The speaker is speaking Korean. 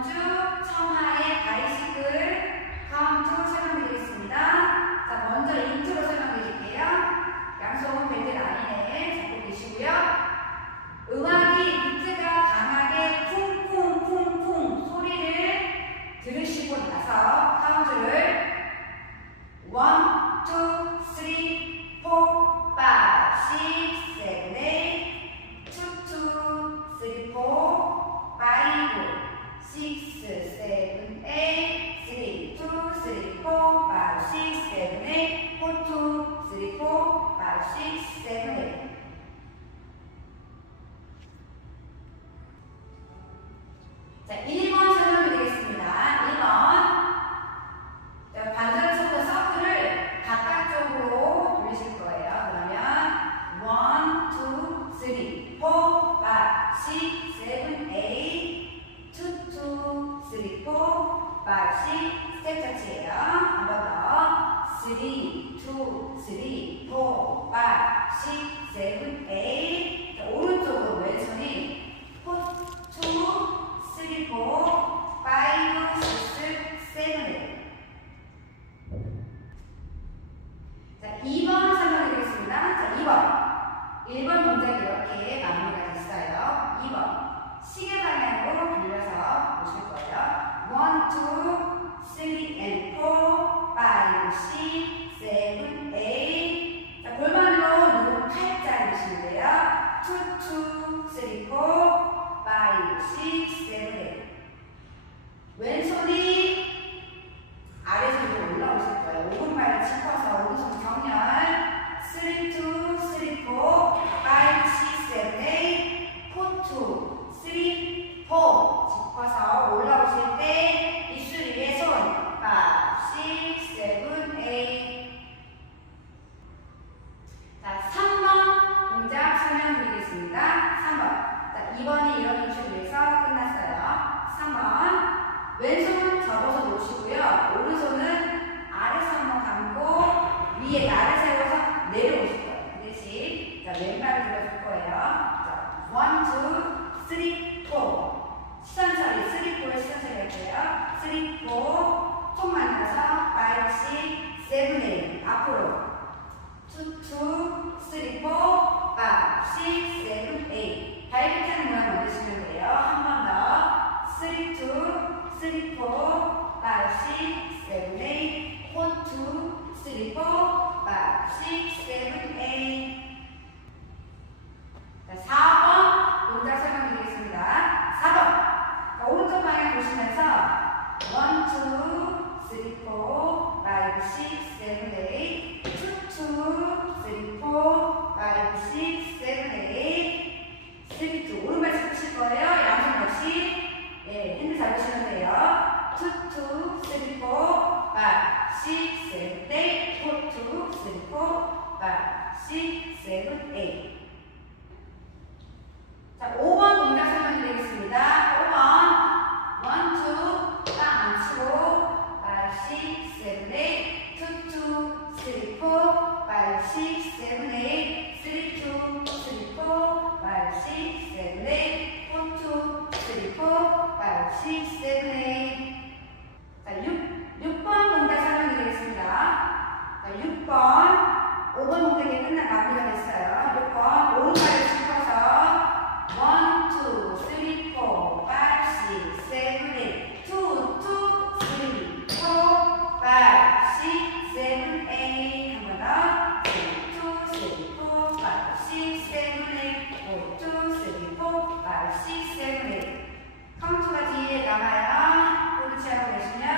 이번 주 청하의 바이시클 카운트 설명드리겠습니다. 자, 먼저 인트로 설명드릴게요. 양손 벨트 라인에 잡고 계시고요. 음악이 비트가 강하게 쿵쿵쿵쿵 소리를 들으시고 나서 카운트를 1, 2, 3, 4, 5, 6, 7, 8 2, 2, 3, 4, 5, 6, 7, 8 3, 2, 3, 4, 5, 6, 7, 8 4, 2, 3, 4, 4, 2, 3, 4, 5, 6, 7, 8 자, 1번 설명드리겠습니다. 1번 반대로 서고 서클을 바깥쪽으로 돌리실 거예요. 그러면 1, 2, 3, 4, 5, 6, 7, 8 2, 2, 3, 4, 5, 6 스텝 터치예요. 한 번 더 3, 2, 3, 4, 5, 6, 7, 8 자, 오른쪽으로 왼손이 4, 2, 3, 4, 5, 6, 7, 8 자, 2번 설명드리겠습니다. 자, 2번 1번 동작이 이렇게 마무리가 됐어요. 2번 시계 방향으로 돌려서 보실 거예요. 1, 2, 3, and 4, 5, 6, 7, 8 자, 골반으로 누구 팔자 드시면 돼요. 2, 2, 3, 4, 5, 6, 7, 8 왼손이 아래손으로 올라오실 거예요. 오른발을 짚어서 오른손 정렬 3, 2, 3, 4, 5, 6, 7, 8 4, 2, 3, 4 짚어서 올라오실 때 입술 위에 손 5, 6, 7, 8 자, 3번 동작 설명드리겠습니다. 3번 자, 2번이 이런 기술에서 끝났어요. 3번 왼손은 접어서 놓으시고요. 오른손은 아래서 한번 감고 위에 날을 세워서 내려오실 거예요. 그 대신 자, 왼발을 들어줄 거예요. 자, 1, 2, 3, 4 시선 처리 3, 4의 시선 처리 할게요. 3, 4 통 만들어서 5, 6, 7, 8 앞으로 2, 2, 3, 4, 5, 6, 7, 8 발밑하는 모양 만드시면 돼요. 한 번 더 3, 2, 3, 4, 5, 6, 7, 8 4, 2, 3, 4, 5, 6, 7, 8 자, 4번 동작 설명드리겠습니다. 4번 자, 오른쪽 방향 보시면서 1, 2, 3, 4, 5, 6, 7, 8 2, 2, 3, 4, 5, 6, 7, 8 3, 2 오른발 잡으실 거예요. 양손 역시 핸들 잡으시면 돼요. 2, 2, 3, 4, 5, 6, 7, 8 4, 2, 3, 4, 5, 6, 7, 8 자, 5번 동작 설명드리겠습니다. 5번 1, 2 딱 앉히고 5, 6, 7, 8 2, 2, 3, 4, 5, 6, 7, 8 3, 2, 3, 4, 5, 6, 7, 8 4, 2, 3, 4, 5, 6, 7, 8 자, 6번 동작 설명드리겠습니다. 자, 6번 5번 동작이 끝난 마무리가 됐어요. 6번 오른발을 짚어서 1, 2, 3, 4, 5, 6, 7, 8 2, 2, 3, 4, 5, 6, 7, 8 한 번 더 2, 3, 4, 5, 6, 7, 8 2, 3, 4, 5, 6, 7, 8 카운트가 뒤에 남아요. 홀드 취하고 계시면